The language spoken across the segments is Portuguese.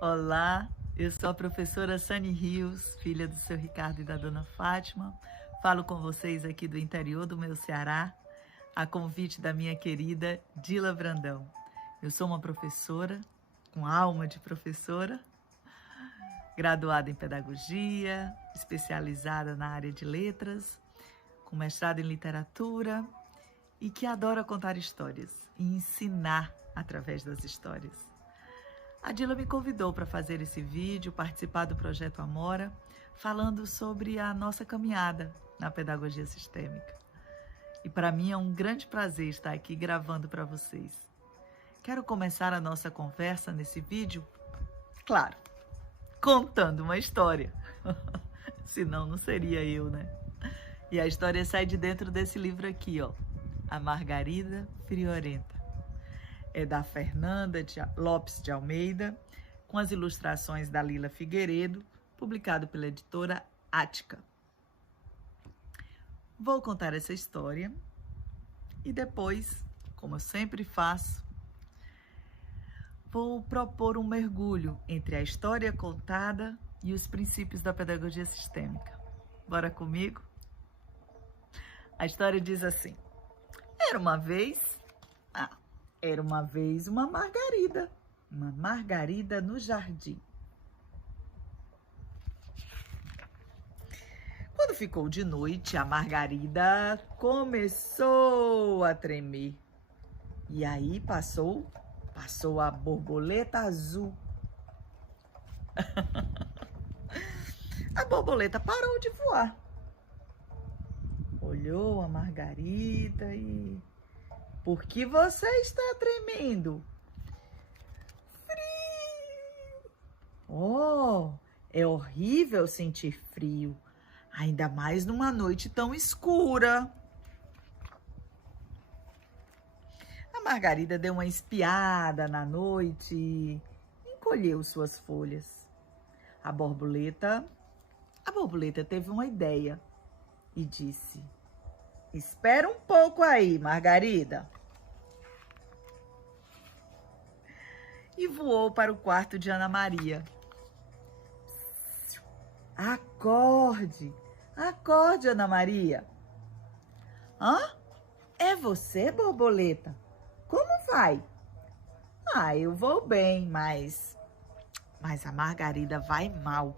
Olá, eu sou a professora Sani Rios, filha do seu Ricardo e da dona Fátima. Falo com vocês aqui do interior do meu Ceará, a convite da minha querida Dila Brandão. Eu sou uma professora, com alma de professora, graduada em pedagogia, especializada na área de letras, com mestrado em literatura e que adora contar histórias e ensinar através das histórias. A Dila me convidou para fazer esse vídeo, participar do Projeto Amora, falando sobre a nossa caminhada na pedagogia sistêmica. E para mim é um grande prazer estar aqui gravando para vocês. Quero começar a nossa conversa nesse vídeo, claro, contando uma história. Senão não seria eu, né? E a história sai de dentro desse livro aqui, ó, A Margarida Friorenta. É da Fernanda Lopes de Almeida, com as ilustrações da Lila Figueiredo, publicado pela editora Ática. Vou contar essa história e depois, como eu sempre faço, vou propor um mergulho entre a história contada e os princípios da pedagogia sistêmica. Bora comigo? A história diz assim: Era uma vez uma margarida no jardim. Quando ficou de noite, a margarida começou a tremer. E aí passou a borboleta azul. A borboleta parou de voar. Olhou a margarida e... Por que você está tremendo? Frio! Oh, é horrível sentir frio, ainda mais numa noite tão escura. A margarida deu uma espiada na noite e encolheu suas folhas. A borboleta teve uma ideia e disse: Espera um pouco aí, Margarida. E voou para o quarto de Ana Maria. Acorde, acorde, Ana Maria. Hã? É você, borboleta? Como vai? Eu vou bem, mas a Margarida vai mal.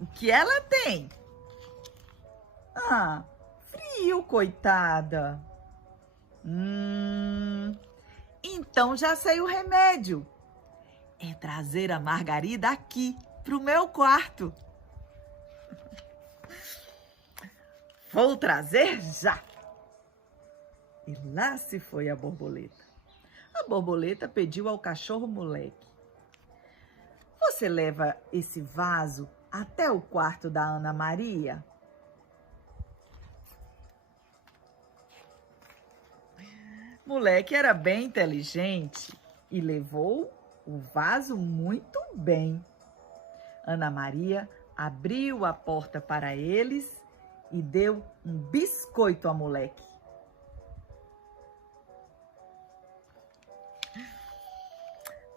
O que ela tem? Frio, coitada. Então já sei o remédio. É trazer a Margarida aqui, pro meu quarto. Vou trazer já. E lá se foi a borboleta. A borboleta pediu ao cachorro moleque: Você leva esse vaso até o quarto da Ana Maria? Moleque era bem inteligente e levou o vaso muito bem. Ana Maria abriu a porta para eles e deu um biscoito a moleque.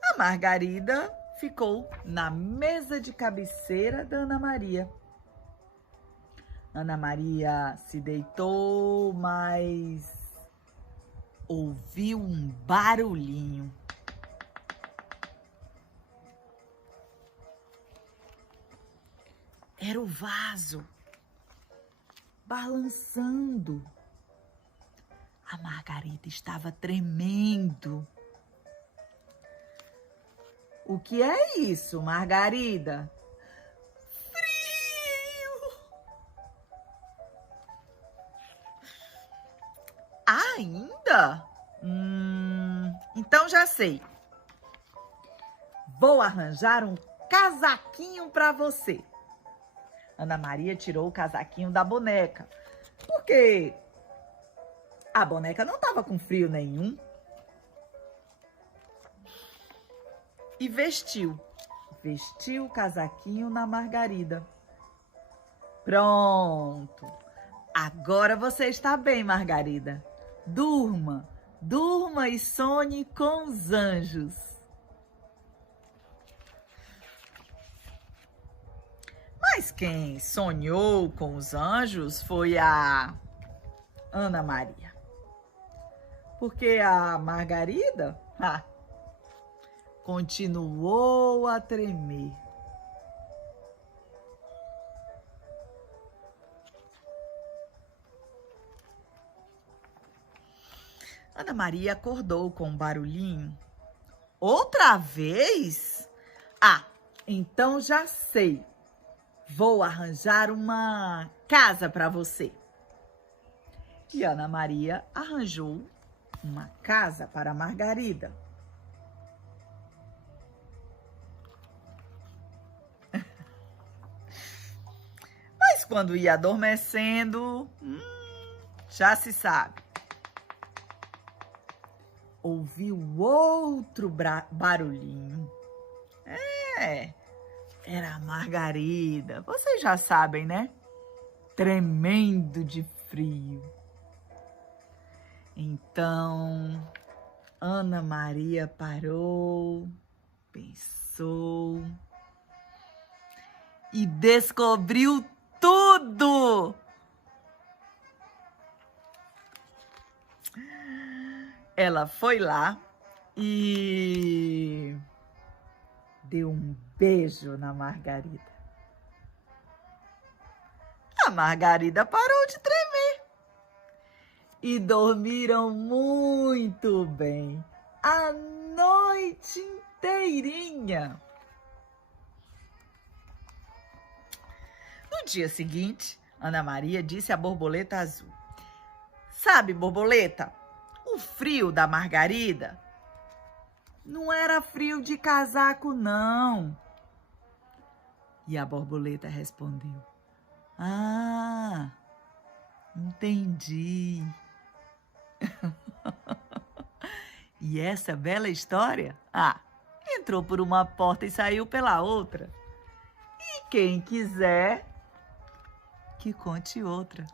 A Margarida ficou na mesa de cabeceira da Ana Maria. Ana Maria se deitou, mas ouviu um barulhinho. Era o vaso balançando. A Margarida estava tremendo. O que é isso, Margarida? Frio! Ainda? Então já sei. Vou arranjar um casaquinho para você. Ana Maria tirou o casaquinho da boneca, porque a boneca não estava com frio nenhum. E vestiu o casaquinho na Margarida. Pronto. Agora você está bem, Margarida. Durma e sonhe com os anjos. Mas quem sonhou com os anjos foi a Ana Maria. Porque a Margarida continuou a tremer. Ana Maria acordou com um barulhinho. Outra vez? Então já sei. Vou arranjar uma casa para você. E Ana Maria arranjou uma casa para a Margarida. Mas quando ia adormecendo, já se sabe. Ouviu outro barulhinho. Era a Margarida. Vocês já sabem, né? Tremendo de frio. Então, Ana Maria parou, pensou e descobriu tudo. Ela foi lá e deu um beijo na Margarida. A Margarida parou de tremer. E dormiram muito bem a noite inteirinha. No dia seguinte, Ana Maria disse à borboleta azul: Sabe, borboleta, o frio da Margarida não era frio de casaco, não. E a borboleta respondeu: entendi. E essa bela história, entrou por uma porta e saiu pela outra. E quem quiser, que conte outra.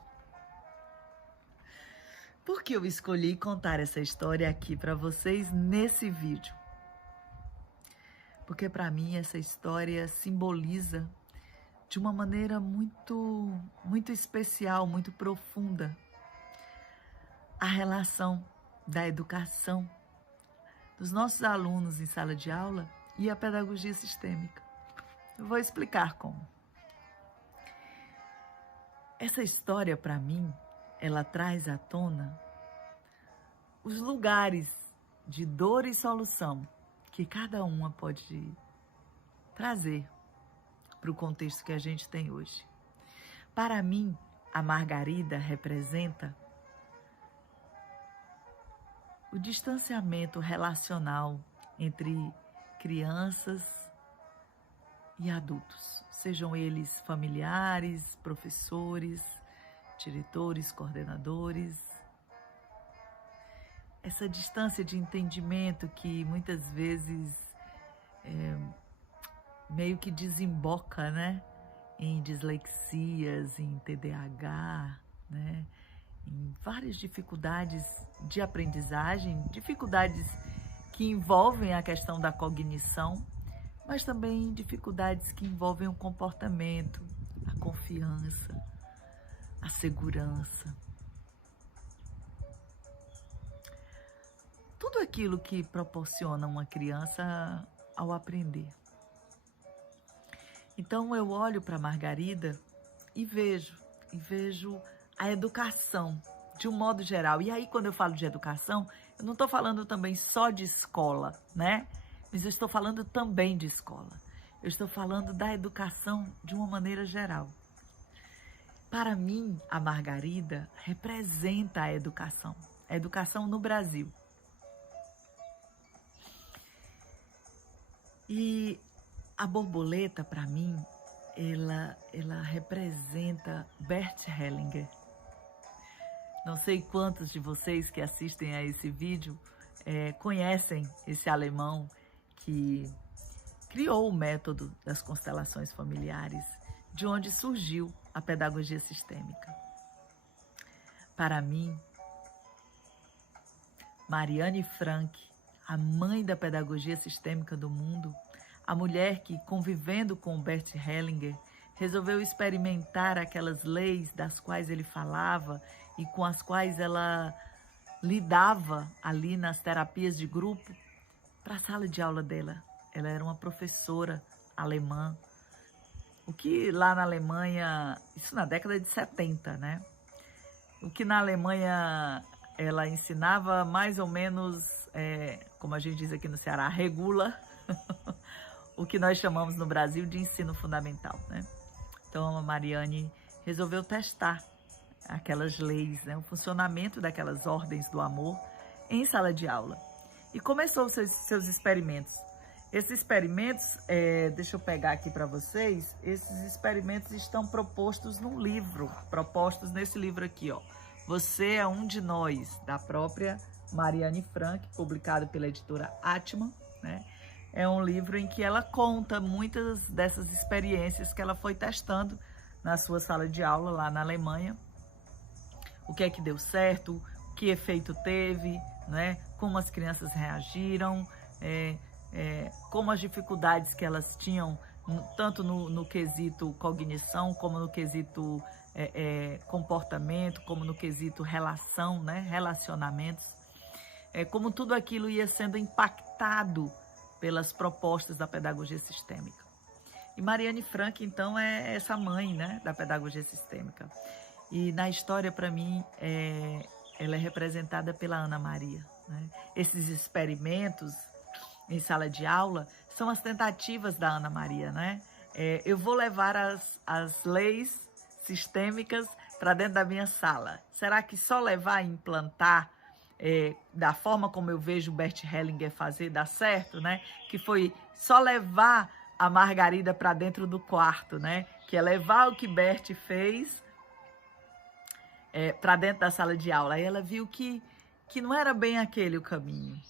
Por que eu escolhi contar essa história aqui para vocês nesse vídeo? Porque para mim essa história simboliza de uma maneira muito especial, muito profunda, a relação da educação dos nossos alunos em sala de aula e a pedagogia sistêmica. Eu vou explicar como. Essa história, para mim, ela traz à tona os lugares de dor e solução que cada uma pode trazer para o contexto que a gente tem hoje. Para mim, a Margarida representa o distanciamento relacional entre crianças e adultos, sejam eles familiares, professores, diretores, coordenadores. Essa distância de entendimento que muitas vezes meio que desemboca, né, em dislexias, em TDAH, né, em várias dificuldades de aprendizagem, dificuldades que envolvem a questão da cognição, mas também dificuldades que envolvem o comportamento, a confiança, a segurança. Tudo aquilo que proporciona uma criança ao aprender. Então eu olho para a Margarida e vejo a educação de um modo geral. E aí, quando eu falo de educação, eu não estou falando também só de escola, né? Mas eu estou falando também de escola. Eu estou falando da educação de uma maneira geral. Para mim, a Margarida representa a educação no Brasil. E a borboleta, para mim, ela representa Bert Hellinger. Não sei quantos de vocês que assistem a esse vídeo conhecem esse alemão que criou o método das constelações familiares, de onde surgiu a pedagogia sistêmica. Para mim, Marianne Frank, a mãe da pedagogia sistêmica do mundo, a mulher que, convivendo com Bert Hellinger, resolveu experimentar aquelas leis das quais ele falava e com as quais ela lidava ali nas terapias de grupo para a sala de aula dela. Ela era uma professora alemã, o que lá na Alemanha, isso na década de 70, né? O que na Alemanha ela ensinava mais ou menos, como a gente diz aqui no Ceará, regula o que nós chamamos no Brasil de ensino fundamental, né? Então a Mariane resolveu testar aquelas leis, né? O funcionamento daquelas ordens do amor em sala de aula. E começou seus experimentos. Esses experimentos, deixa eu pegar aqui para vocês, esses experimentos estão propostos nesse livro aqui, ó. Você é um de nós, da própria Mariane Frank, publicado pela editora Atman, né? É um livro em que ela conta muitas dessas experiências que ela foi testando na sua sala de aula lá na Alemanha. O que é que deu certo, que efeito teve, né? Como as crianças reagiram, como as dificuldades que elas tinham, tanto no quesito cognição, como no quesito comportamento, como no quesito relação, né? Relacionamentos, como tudo aquilo ia sendo impactado pelas propostas da pedagogia sistêmica. E Mariane Frank, então, é essa mãe, né, da pedagogia sistêmica. E na história, para mim, ela é representada pela Ana Maria, né? Esses experimentos em sala de aula são as tentativas da Ana Maria, né? Eu vou levar as leis sistêmicas para dentro da minha sala. Será que só levar e implantar da forma como eu vejo o Bert Hellinger fazer dá certo, né? Que foi só levar a Margarida para dentro do quarto, né? Que é levar o que Bert fez para dentro da sala de aula. Aí ela viu que não era bem aquele o caminho.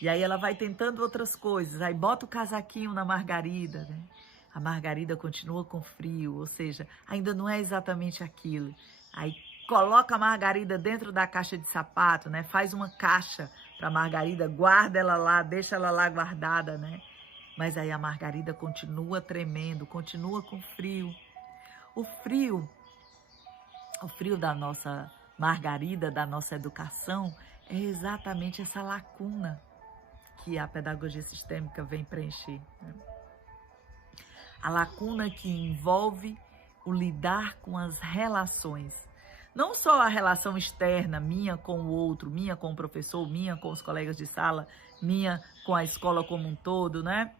E aí ela vai tentando outras coisas. Aí bota o casaquinho na Margarida, né? A Margarida continua com frio, ou seja, ainda não é exatamente aquilo. Aí coloca a Margarida dentro da caixa de sapato, né? Faz uma caixa para a Margarida, guarda ela lá, deixa ela lá guardada, né? Mas aí a Margarida continua tremendo, continua com frio. O frio da nossa Margarida, da nossa educação, é exatamente essa lacuna que a pedagogia sistêmica vem preencher, né? A lacuna que envolve o lidar com as relações. Não só a relação externa, minha com o outro, minha com o professor, minha com os colegas de sala, minha com a escola como um todo, né?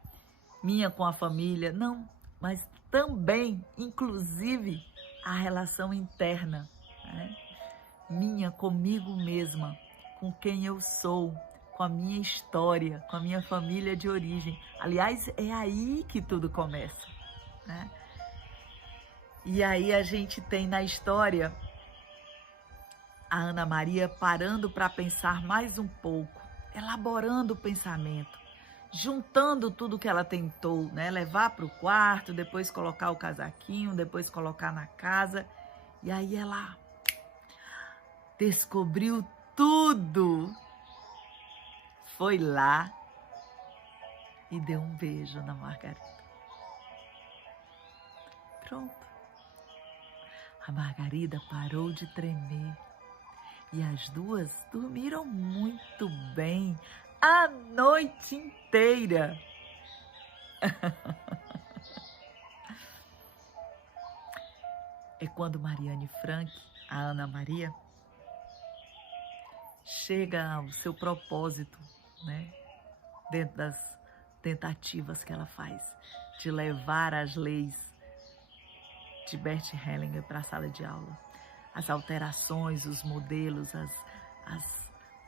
Minha com a família, não. Mas também, inclusive, a relação interna, né? Minha comigo mesma, com quem eu sou, com a minha história, com a minha família de origem. Aliás, é aí que tudo começa, né? E aí a gente tem na história a Ana Maria parando para pensar mais um pouco, elaborando o pensamento, juntando tudo que ela tentou, né? Levar para o quarto, depois colocar o casaquinho, depois colocar na casa. E aí ela descobriu tudo. Foi lá e deu um beijo na Margarida. Pronto. A Margarida parou de tremer e as duas dormiram muito bem a noite inteira. É quando Mariane Frank, a Ana Maria, chega ao seu propósito, né? Dentro das tentativas que ela faz de levar as leis de Bert Hellinger para a sala de aula. As alterações, os modelos,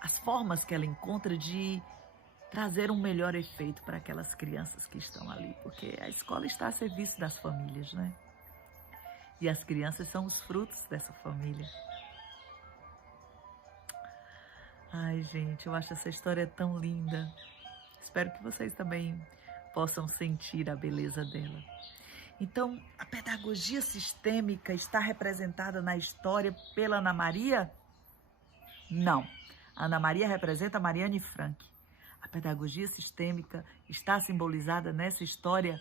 as formas que ela encontra de trazer um melhor efeito para aquelas crianças que estão ali, porque a escola está a serviço das famílias, né? E as crianças são os frutos dessa família. Ai, gente, eu acho essa história tão linda. Espero que vocês também possam sentir a beleza dela. Então, a pedagogia sistêmica está representada na história pela Ana Maria? Não. A Ana Maria representa a Mariane Frank. A pedagogia sistêmica está simbolizada nessa história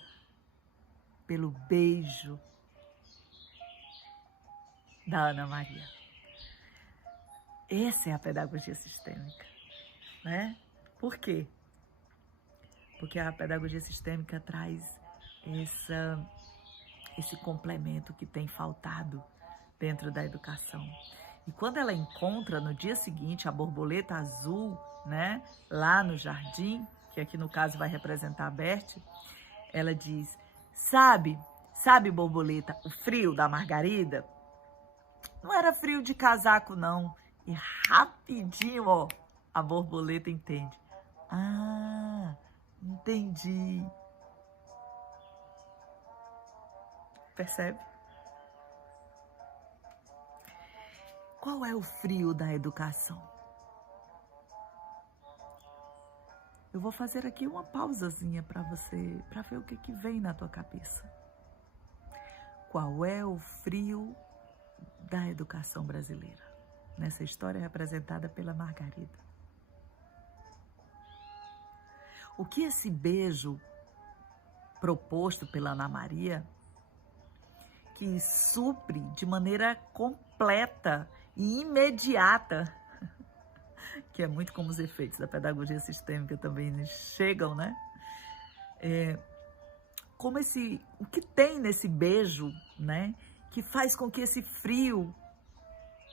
pelo beijo da Ana Maria. Essa é a pedagogia sistêmica, né? Por quê? Porque a pedagogia sistêmica traz esse complemento que tem faltado dentro da educação. E quando ela encontra no dia seguinte a borboleta azul, né, lá no jardim, que aqui no caso vai representar a Berti, ela diz: sabe, borboleta, o frio da Margarida? Não era frio de casaco, não. E rapidinho, ó, a borboleta entende. Ah, entendi. Percebe? Qual é o frio da educação? Eu vou fazer aqui uma pausazinha para você, para ver o que vem na tua cabeça. Qual é o frio da educação brasileira? Nessa história representada pela Margarida. O que esse beijo proposto pela Ana Maria, que supre de maneira completa e imediata, que é muito como os efeitos da pedagogia sistêmica também chegam, né? O que tem nesse beijo, né? Que faz com que esse frio,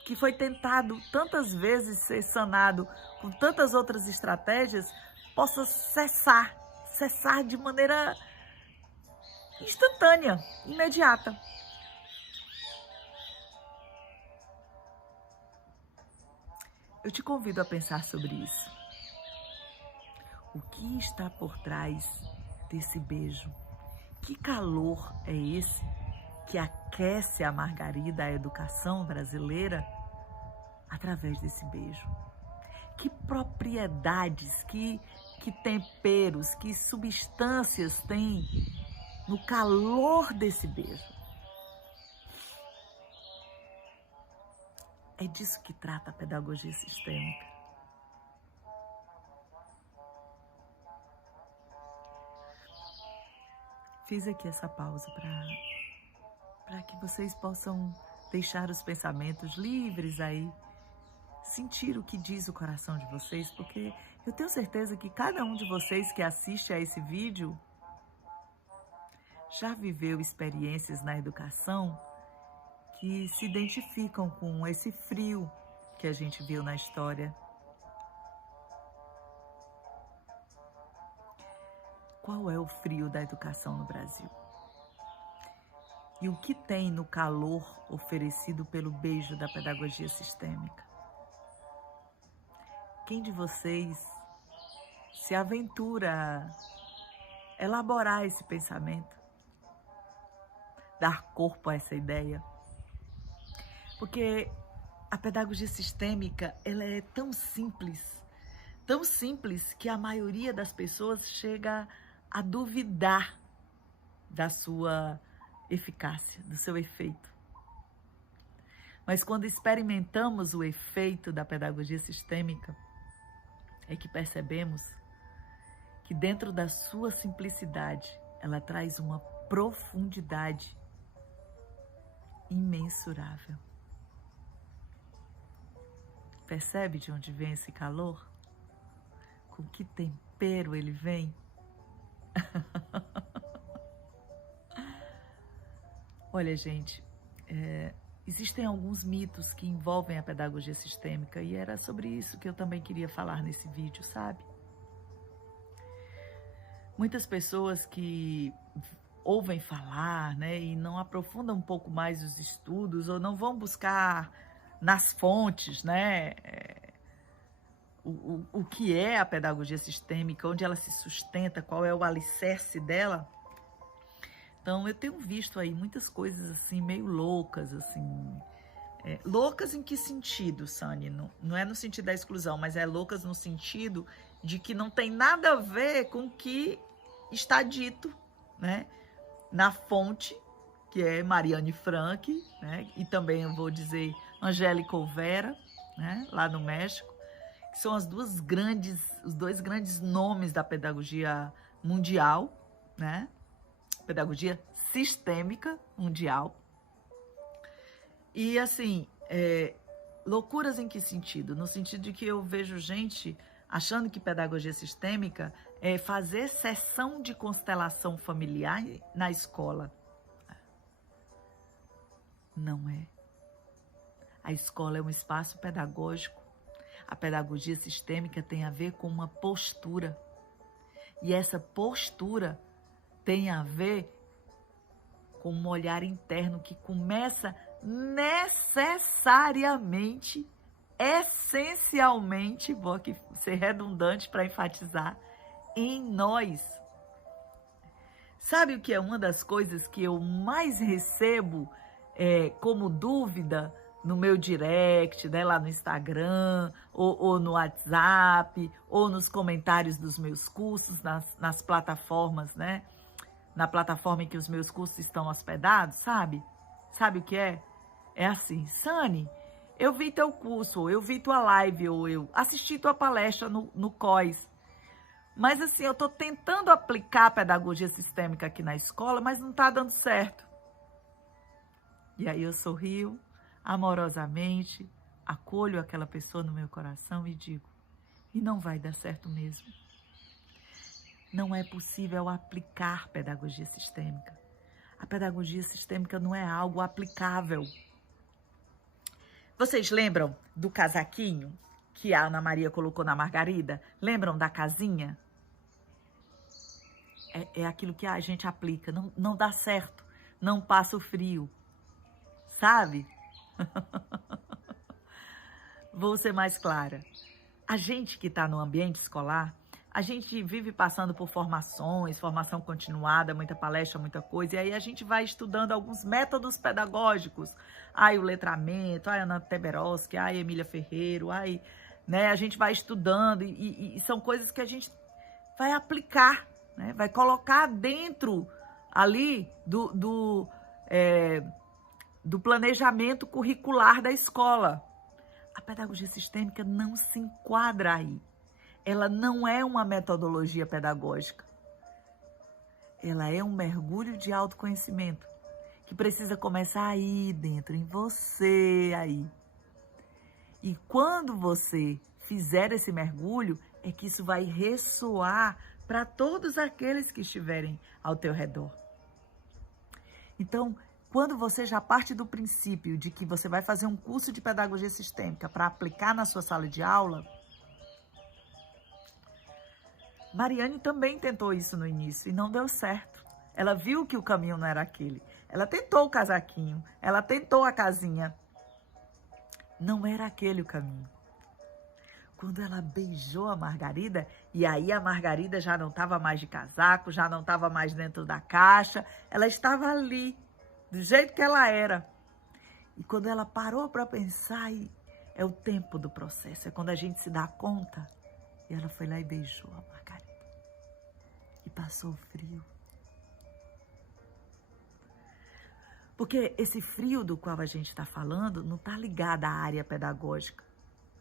que foi tentado tantas vezes ser sanado com tantas outras estratégias, possa cessar de maneira instantânea, imediata. Eu te convido a pensar sobre isso. O que está por trás desse beijo? Que calor é esse que aquece a Margarida, a educação brasileira, através desse beijo? Que propriedades, que temperos, que substâncias tem no calor desse beijo? É disso que trata a pedagogia sistêmica. Fiz aqui essa pausa para que vocês possam deixar os pensamentos livres aí, sentir o que diz o coração de vocês, porque eu tenho certeza que cada um de vocês que assiste a esse vídeo já viveu experiências na educação que se identificam com esse frio que a gente viu na história. Qual é o frio da educação no Brasil? E o que tem no calor oferecido pelo beijo da pedagogia sistêmica? Quem de vocês se aventura a elaborar esse pensamento? Dar corpo a essa ideia? Porque a pedagogia sistêmica, ela é tão simples que a maioria das pessoas chega a duvidar da sua eficácia, do seu efeito. Mas quando experimentamos o efeito da pedagogia sistêmica, é que percebemos que dentro da sua simplicidade, ela traz uma profundidade imensurável. Percebe de onde vem esse calor? Com que tempero ele vem? Olha, gente, existem alguns mitos que envolvem a pedagogia sistêmica e era sobre isso que eu também queria falar nesse vídeo, sabe? Muitas pessoas que ouvem falar, né, e não aprofundam um pouco mais os estudos ou não vão buscar nas fontes, né, o que é a pedagogia sistêmica, onde ela se sustenta, qual é o alicerce dela. Então, eu tenho visto aí muitas coisas assim, meio loucas, assim. Loucas em que sentido, Sani? Não é no sentido da exclusão, mas é loucas no sentido de que não tem nada a ver com o que está dito, né, na fonte, que é Mariane Frank, né, e também eu vou dizer Angélica Olvera, né, lá no México, que são os dois grandes nomes da pedagogia mundial, né, pedagogia sistêmica mundial. E assim, loucuras em que sentido? No sentido de que eu vejo gente achando que pedagogia sistêmica é fazer sessão de constelação familiar na escola. Não é. A escola é um espaço pedagógico. A pedagogia sistêmica tem a ver com uma postura. E essa postura tem a ver com um olhar interno que começa necessariamente, essencialmente, vou aqui ser redundante para enfatizar, em nós. Sabe o que é uma das coisas que eu mais recebo como dúvida no meu direct, né, lá no Instagram, ou no WhatsApp, ou nos comentários dos meus cursos, nas plataformas, né? Na plataforma em que os meus cursos estão hospedados, sabe? Sabe o que é? É assim, Sani, eu vi teu curso, ou eu vi tua live, ou eu assisti tua palestra no COIS. Mas assim, eu tô tentando aplicar a pedagogia sistêmica aqui na escola, mas não tá dando certo. E aí eu sorrio amorosamente, acolho aquela pessoa no meu coração e digo, e não vai dar certo mesmo. Não é possível aplicar pedagogia sistêmica. A pedagogia sistêmica não é algo aplicável. Vocês lembram do casaquinho que a Ana Maria colocou na Margarida? Lembram da casinha? É aquilo que a gente aplica, não dá certo, não passa o frio, sabe? Vou ser mais clara. A gente que está no ambiente escolar, a gente vive passando por formações, formação continuada, muita palestra, muita coisa, e aí a gente vai estudando alguns métodos pedagógicos. Ai, o letramento, ai, Ana Teberoski, ai, Emília Ferreiro, ai, né? A gente vai estudando e são coisas que a gente vai aplicar, né? Vai colocar dentro ali do planejamento curricular da escola. A pedagogia sistêmica não se enquadra aí. Ela não é uma metodologia pedagógica. Ela é um mergulho de autoconhecimento que precisa começar aí dentro, em você aí. E quando você fizer esse mergulho, é que isso vai ressoar para todos aqueles que estiverem ao teu redor. Então, quando você já parte do princípio de que você vai fazer um curso de pedagogia sistêmica para aplicar na sua sala de aula, Mariane também tentou isso no início e não deu certo. Ela viu que o caminho não era aquele. Ela tentou o casaquinho, ela tentou a casinha. Não era aquele o caminho. Quando ela beijou a Margarida, e aí a Margarida já não estava mais de casaco, já não estava mais dentro da caixa, ela estava ali, do jeito que ela era. E quando ela parou para pensar, é o tempo do processo, é quando a gente se dá conta. E ela foi lá e beijou a Margarida. E passou o frio. Porque esse frio do qual a gente está falando não está ligado à área pedagógica.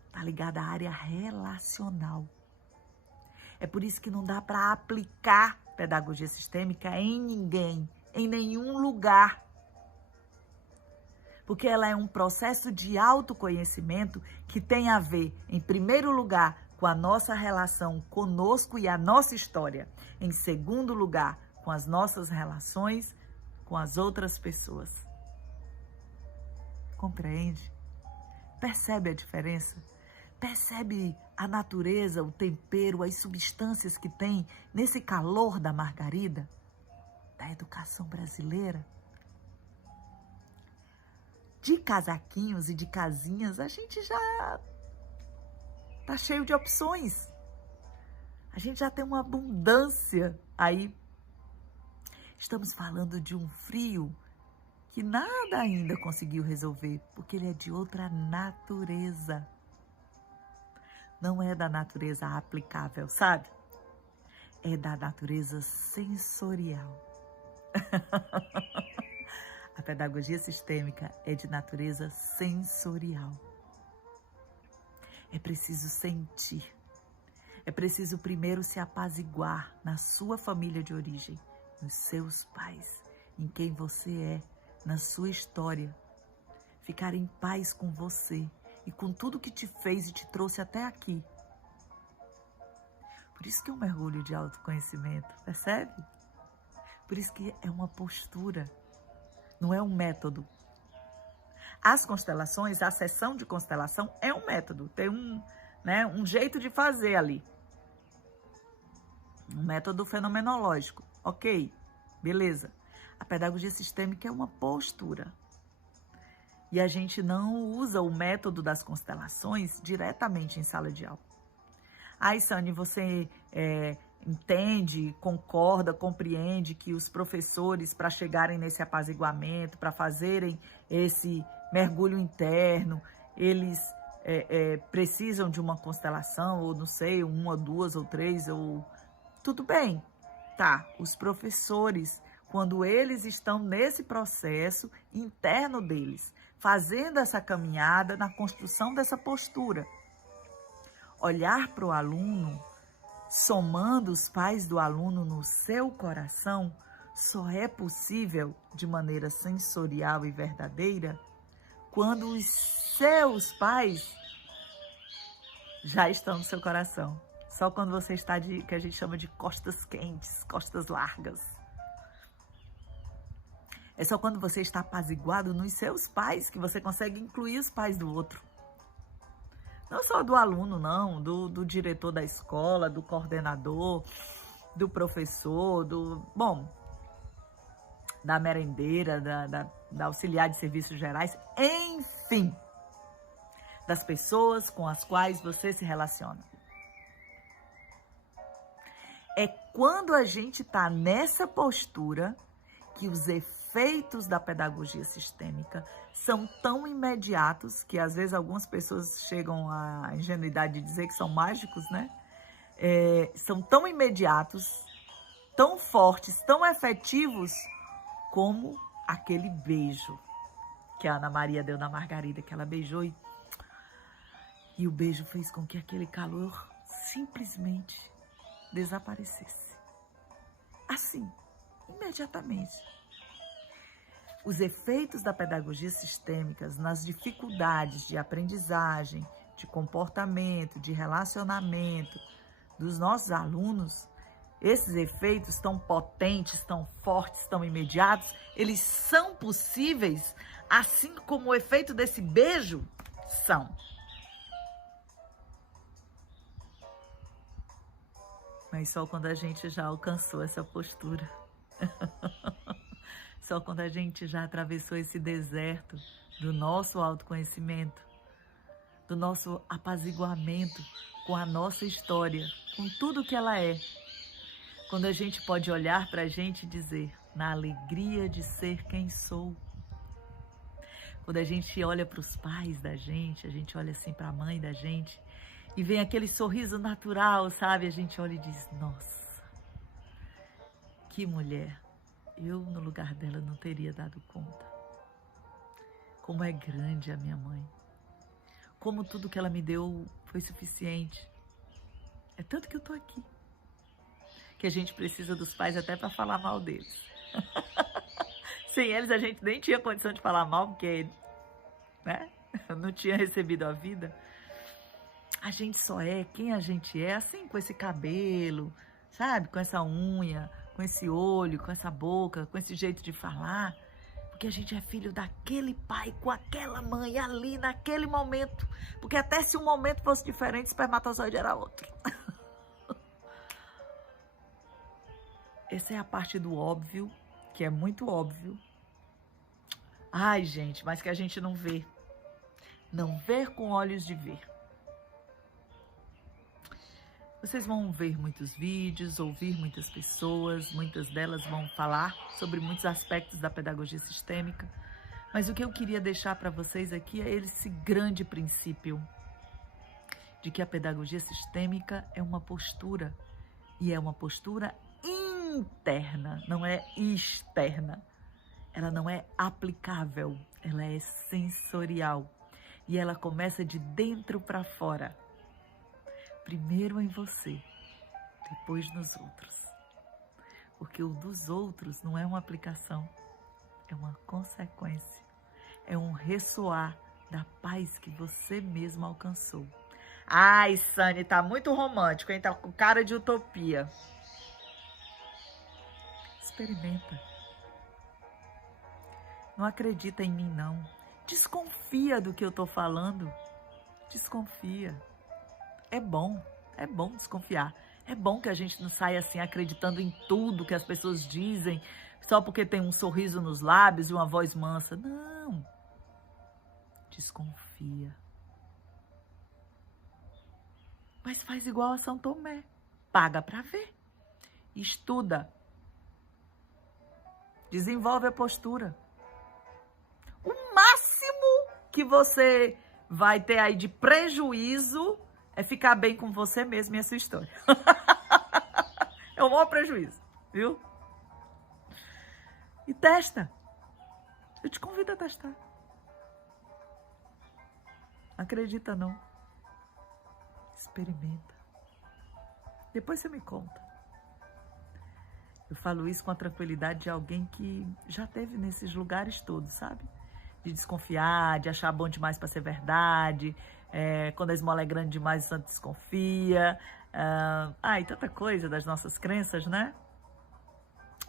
Está ligado à área relacional. É por isso que não dá para aplicar pedagogia sistêmica em ninguém, em nenhum lugar. Porque ela é um processo de autoconhecimento que tem a ver, em primeiro lugar, com a nossa relação conosco e a nossa história. Em segundo lugar, com as nossas relações com as outras pessoas. Compreende? Percebe a diferença? Percebe a natureza, o tempero, as substâncias que tem nesse calor da Margarida, da educação brasileira? De casaquinhos e de casinhas, a gente já tá cheio de opções. A gente já tem uma abundância aí. Estamos falando de um frio que nada ainda conseguiu resolver, porque ele é de outra natureza. Não é da natureza aplicável, sabe? É da natureza sensorial. A pedagogia sistêmica é de natureza sensorial. É preciso sentir. É preciso primeiro se apaziguar na sua família de origem, nos seus pais, em quem você é, na sua história. ficar em paz com você e com tudo que te fez e te trouxe até aqui. Por isso que é um mergulho de autoconhecimento, percebe? Por isso que é uma postura, não é um método. As constelações, a sessão de constelação é um método, tem um jeito de fazer ali. Um método fenomenológico, ok, beleza. A pedagogia sistêmica é uma postura. E a gente não usa o método das constelações diretamente em sala de aula. Aí, Sani, você entende, concorda, compreende que os professores, para chegarem nesse apaziguamento, para fazerem esse mergulho interno, eles precisam de uma constelação, ou não sei, uma, duas ou três, ou... Tudo bem, tá, os professores, quando eles estão nesse processo interno deles, fazendo essa caminhada na construção dessa postura, olhar para o aluno, somando os pais do aluno no seu coração, só é possível de maneira sensorial e verdadeira quando os seus pais já estão no seu coração. Só quando você está que a gente chama de costas quentes, costas largas. É só quando você está apaziguado nos seus pais que você consegue incluir os pais do outro. Não só do aluno, não, do diretor da escola, do coordenador, do professor, da merendeira, da auxiliar de serviços gerais, enfim, das pessoas com as quais você se relaciona. É quando a gente está nessa postura que os efeitos da pedagogia sistêmica são tão imediatos que às vezes algumas pessoas chegam à ingenuidade de dizer que são mágicos, né? São tão imediatos, tão fortes, tão efetivos como aquele beijo que a Ana Maria deu na Margarida, que ela beijou e o beijo fez com que aquele calor simplesmente desaparecesse. Assim, imediatamente. Os efeitos da pedagogia sistêmica nas dificuldades de aprendizagem, de comportamento, de relacionamento dos nossos alunos, esses efeitos tão potentes, tão fortes, tão imediatos, eles são possíveis, assim como o efeito desse beijo são. Mas só quando a gente já alcançou essa postura. Só quando a gente já atravessou esse deserto do nosso autoconhecimento, do nosso apaziguamento com a nossa história, com tudo que ela é. Quando a gente pode olhar para a gente e dizer, na alegria de ser quem sou. Quando a gente olha para os pais da gente, a gente olha assim para a mãe da gente e vem aquele sorriso natural, sabe? A gente olha e diz, nossa, que mulher. Eu, no lugar dela, não teria dado conta. Como é grande a minha mãe. Como tudo que ela me deu foi suficiente. É tanto que eu tô aqui. Que a gente precisa dos pais até para falar mal deles. Sem eles, a gente nem tinha condição de falar mal, porque não tinha recebido a vida. A gente só é quem a gente é, assim, com esse cabelo, sabe? Com essa unha, com esse olho, com essa boca, com esse jeito de falar, porque a gente é filho daquele pai com aquela mãe ali naquele momento, porque até se um momento fosse diferente, o espermatozoide era outro. Essa é a parte do óbvio, que é muito óbvio. Ai, gente, mas que a gente não vê. Não ver com olhos de ver. Vocês vão ver muitos vídeos, ouvir muitas pessoas, muitas delas vão falar sobre muitos aspectos da pedagogia sistêmica, mas o que eu queria deixar para vocês aqui é esse grande princípio de que a pedagogia sistêmica é uma postura, e é uma postura interna, não é externa. Ela não é aplicável, ela é sensorial, e ela começa de dentro para fora. Primeiro em você, depois nos outros. Porque o dos outros não é uma aplicação, é uma consequência. é um ressoar da paz que você mesmo alcançou. Ai, Sani, tá muito romântico, hein? Tá com cara de utopia. Experimenta. Não acredita em mim, não. Desconfia do que eu tô falando. Desconfia. É bom desconfiar. É bom que a gente não saia assim acreditando em tudo que as pessoas dizem, só porque tem um sorriso nos lábios e uma voz mansa. Não. Desconfia. Mas faz igual a São Tomé. Paga para ver. Estuda. Desenvolve a postura. O máximo que você vai ter aí de prejuízo é ficar bem com você mesmo e a sua história. É o maior prejuízo, viu? E testa. Eu te convido a testar. Acredita não. Experimenta. Depois você me conta. Eu falo isso com a tranquilidade de alguém que já esteve nesses lugares todos, sabe? De desconfiar, de achar bom demais para ser verdade. Quando a esmola é grande demais, o santo desconfia. E tanta coisa das nossas crenças, né?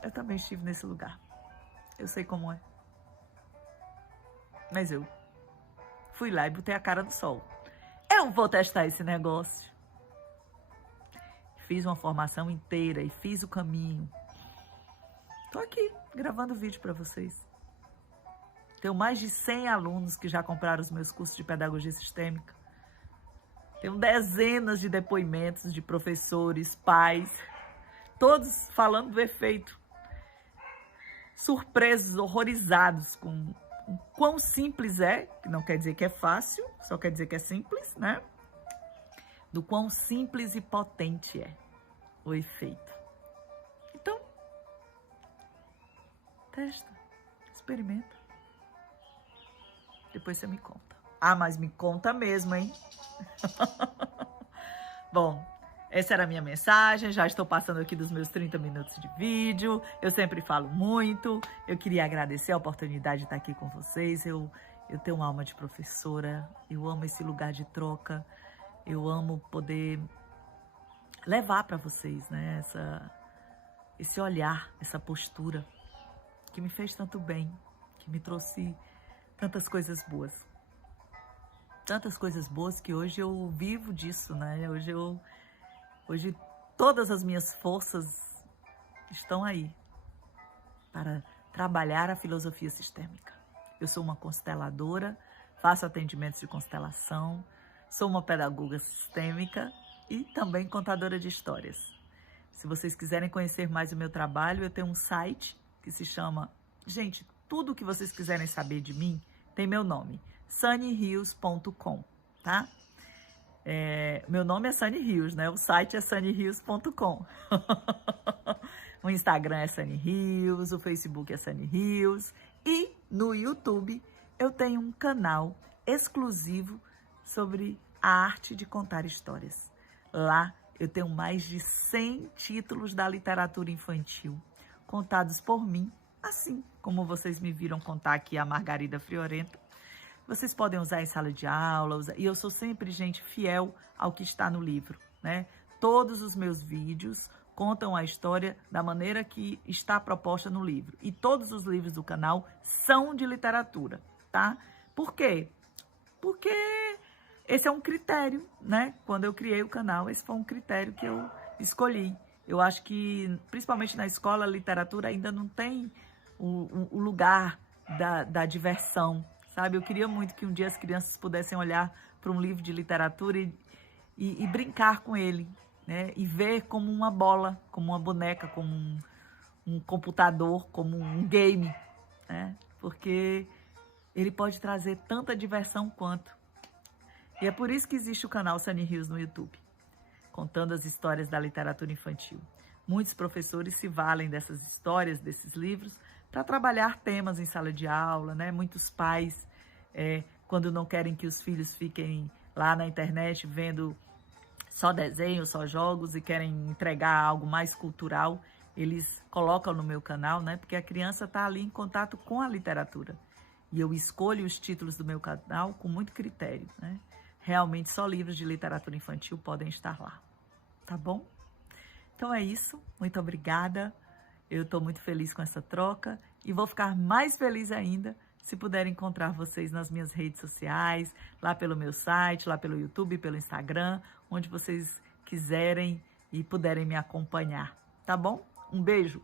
Eu também estive nesse lugar. Eu sei como é. Mas eu fui lá e botei a cara no sol. Eu vou testar esse negócio. Fiz uma formação inteira e fiz o caminho. Tô aqui gravando vídeo para vocês. Tenho mais de 100 alunos que já compraram os meus cursos de pedagogia sistêmica. Tenho dezenas de depoimentos de professores, pais, todos falando do efeito. Surpresos, horrorizados com o quão simples é, que não quer dizer que é fácil, só quer dizer que é simples, né? Do quão simples e potente é o efeito. Então, testa, experimenta. Depois você me conta. Mas me conta mesmo, hein? Bom, essa era a minha mensagem. Já estou passando aqui dos meus 30 minutos de vídeo. Eu sempre falo muito. Eu queria agradecer a oportunidade de estar aqui com vocês. Eu tenho uma alma de professora. Eu amo esse lugar de troca. Eu amo poder levar para vocês, né? Esse olhar, essa postura que me fez tanto bem, que me trouxe tantas coisas boas. Tantas coisas boas que hoje eu vivo disso, né? Hoje todas as minhas forças estão aí para trabalhar a filosofia sistêmica. Eu sou uma consteladora, faço atendimentos de constelação, sou uma pedagoga sistêmica e também contadora de histórias. Se vocês quiserem conhecer mais o meu trabalho, eu tenho um site que se chama... Gente, tudo que vocês quiserem saber de mim tem meu nome, sunnyrios.com, tá? Meu nome é Sunny Rios, né? O site é sunnyrios.com. O Instagram é Sunny Rios, o Facebook é Sunny Rios e no YouTube eu tenho um canal exclusivo sobre a arte de contar histórias. Lá eu tenho mais de 100 títulos da literatura infantil contados por mim, assim como vocês me viram contar aqui a Margarida Friorento. Vocês podem usar em sala de aula, e eu sou sempre, gente, fiel ao que está no livro, né? Todos os meus vídeos contam a história da maneira que está proposta no livro. E todos os livros do canal são de literatura, tá? Por quê? Porque esse é um critério, né? Quando eu criei o canal, esse foi um critério que eu escolhi. Eu acho que, principalmente na escola, a literatura ainda não tem o lugar da diversão, sabe? Eu queria muito que um dia as crianças pudessem olhar para um livro de literatura e brincar com ele, né? E ver como uma bola, como uma boneca, como um computador, como um game, né? Porque ele pode trazer tanta diversão quanto. E é por isso que existe o canal Sunny Rios no YouTube, contando as histórias da literatura infantil. Muitos professores se valem dessas histórias, desses livros, para trabalhar temas em sala de aula, né? Muitos pais, quando não querem que os filhos fiquem lá na internet vendo só desenhos, só jogos e querem entregar algo mais cultural, eles colocam no meu canal, né? Porque a criança está ali em contato com a literatura. E eu escolho os títulos do meu canal com muito critério, né? Realmente só livros de literatura infantil podem estar lá, tá bom? Então é isso, muito obrigada. Eu estou muito feliz com essa troca e vou ficar mais feliz ainda se puder encontrar vocês nas minhas redes sociais, lá pelo meu site, lá pelo YouTube, pelo Instagram, onde vocês quiserem e puderem me acompanhar, tá bom? Um beijo!